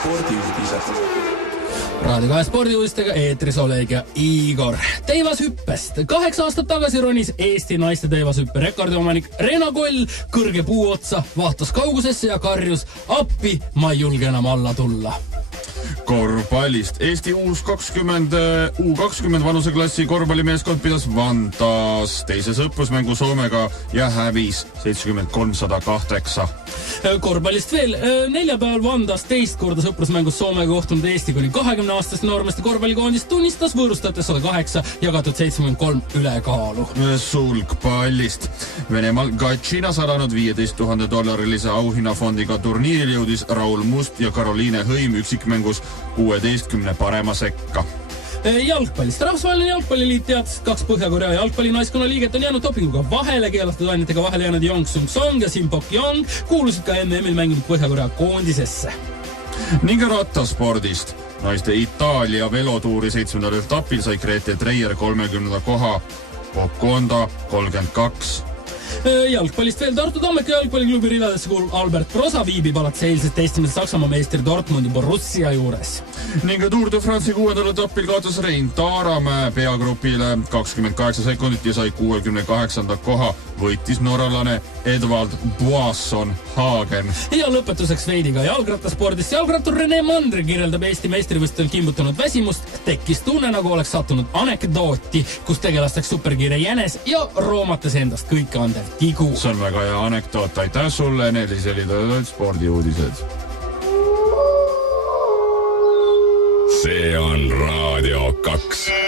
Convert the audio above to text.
spordiuudised. Raadio 2 spordiuudistega eetris Oleg ja Igor. Teivashüppest. 8 aastat tagasi ronis Eesti naiste teivashüppe rekordiomanik Reena Koll kõrge puu otsa, vaatas kaugusesse ja karjus: appi, ma ei julge enam alla tulla. Korvpallist. Eesti U20 vanuseklassi korvpallimeeskond pidas Vantas teise sõprusmängu Soomega ja hävis 73-108. Korvpallist veel. Neljapäeval Vandas teist korda sõprusmängus Soomega kohtunud Eesti kuni 20-aastast noormeste korvpallikoondist tunnistas võõrustajate 108 jagatud 73 ülekaalu. Sulgpallist. Venemaal Gatšinas alanud $15,000 auhinnafondiga turniiril jõudis Raul Must ja Karoliine Hõim üksikmängus 16 parema sekka. Jalgpallist. Rahvusvaheline jalgpalliliit teatas, 2 Põhja-Korea jalgpallinaiskonna liiget on jäänud dopinguga vahele. Keelatud ainetega vahele jäänud Yong Sung-Song ja Sim Bok-Yong kuulusid ka MM-il mänginud Põhja-Korea koondisesse. Ning rattaspordist. Naiste Itaalia velotuuri 7. etapil sai Grete Treier 30. koha, Pokonda 32. Jalgpallist veel. Tartu Tammeka jalgpalliklubi ridadesse kuulub Albert Prosa viibib alates eilsest testimisest Saksamaa meistri Dortmundi Borussia juures. Ning Tour de France'i 6. etapil kaotas Rein Taaramäe peagrupile 28 sekundit ja sai 68. koha. Võitis norralane Edvald Boasson Hagen. Ja lõpetuseks veidi ka jalgrattaspordist. Jalgrattur Rene Mandri kirjeldab Eesti meistrivõistlustel kimbutanud väsimust. Tekkis tunne, nagu oleks sattunud anekdooti, kus tegelastaks superkiire jänes ja roomates endast kõike andev tigu. See on väga hea anekdoot. Aitäh sulle, Nelis Elidoid, spordiuudised. See on Raadio 2.